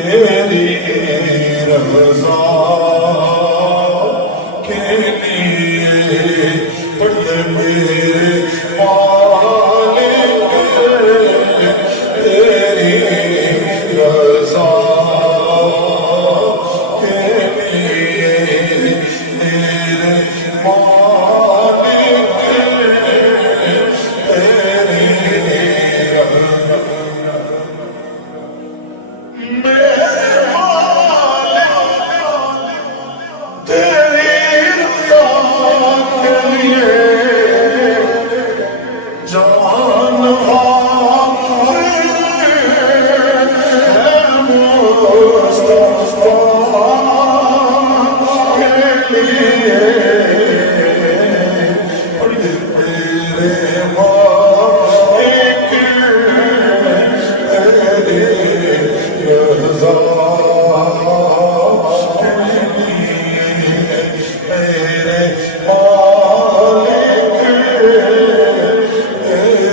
तेरी रज़ा के लिए पढ़ मेरे मालिक तेरी रज़ा के लिए मेरे मालिक तेरी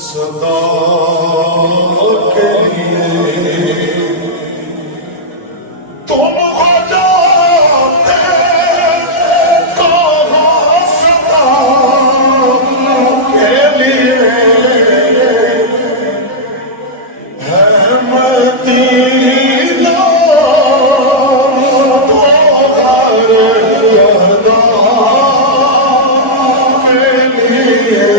सदा के लिए तुम हो जाते कहाँ सदा के लिए है मदीना तो घर यहदा के लिए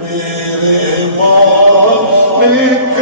मेरे मालिक